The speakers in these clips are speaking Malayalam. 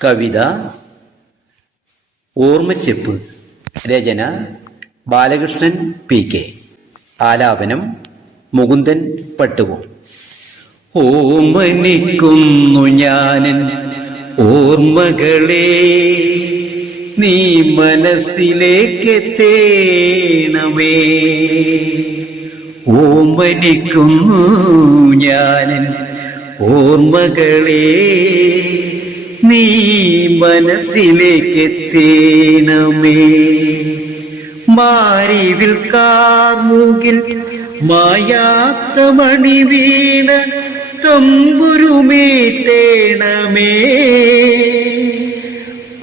കവിത ഓർമ്മച്ചെപ്പ്. രചന ബാലകൃഷ്ണൻ PK. ആലാപനം മുകുന്ദൻ പട്ടുവോ. ഓമനിക്കുന്നു ഞാനൻ ഓർമ്മകളെ, നീ മനസ്സിലേക്കെത്തേണമേ. ഓമനിക്കുന്നു ഞാനൻ ഓർമ്മകളെ, നീ മനസ്സിലേക്കെത്തേണമേ. മാരിവിൽ കാർമുകിൽ മായാത്ത മണി വീണ തമ്പുരുമേറ്റേണമേ.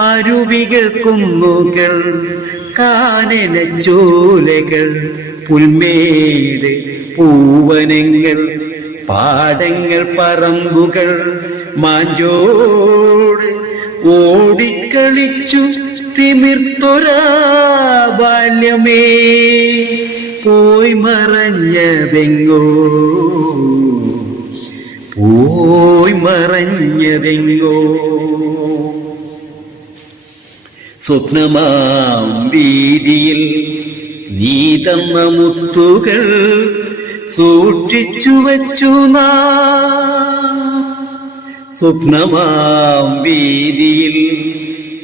അരുവികൾ കുന്നുകൾ കാനന ചോലകൾ പുൽമേട് പൂവനങ്ങൾ പാടങ്ങൾ പറമ്പുകൾ മാഞ്ചോട് ഓടിക്കളിച്ചു തിമിർത്തൊരാ ബാല്യമേ. പോയി മറഞ്ഞതെങ്ങോ, പോയി മറഞ്ഞതെങ്ങോ. സ്വപ്നമാം വീതിയിൽ നീ തന്ന മുത്തുകൾ സൂക്ഷിച്ചു വച്ചു സ്വപ്നമാം വീതിയിൽ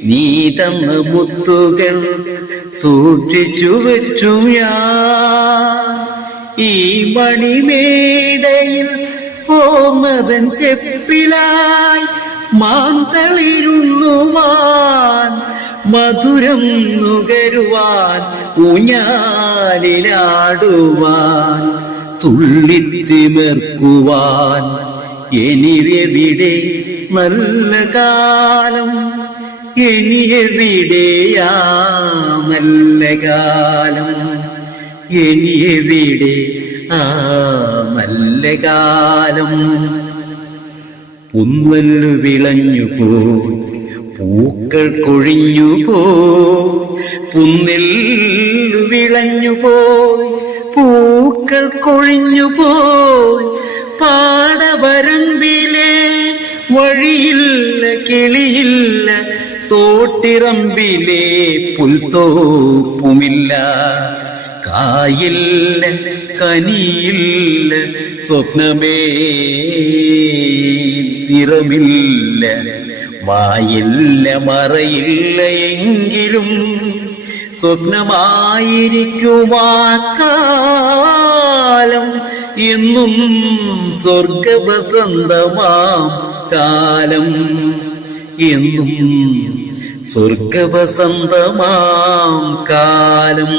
നീ തന്ന മുത്തുകൾ സൂക്ഷിച്ചു വച്ചു ഞാൻ. ഈ മണിമേടയിൽ ഓർമ്മതൻ ചെപ്പിലായി മാന്തളിരുന്നുവാൻ, മധുരം നുകരുവാൻ, ഊഞ്ഞാലിലാടുവാൻ, തുള്ളിത്തിമിർക്കുവാൻ. എനിയെവിടെ നല്ല കാലം, എനിയെവിടെയാ നല്ല കാലം, എനിയെവിടെ ആ നല്ല കാലം. പുന്നല്ലു വിളഞ്ഞുപോയി, പൂക്കൾ കൊഴിഞ്ഞുപോയി, പുന്നെല്ലു വിളഞ്ഞുപോയി, പൂക്കൾ കൊഴിഞ്ഞുപോയി. പാടവരമ്പിലെ വഴിയില്ല, കിളിയില്ല, തോട്ടിറമ്പിലെ പുൽത്തോപ്പുമില്ല, കായില്ല, കനിയില്ല, സ്വപ്നമേ നിറമില്ല, മായില്ല, മറയില്ല. എങ്കിലും സ്വപ്നമായിരിക്കുമാ കാലം എന്നും സ്വർഗവസന്തമാം കാലം, എന്നും സ്വർഗവസന്തമാം കാലം.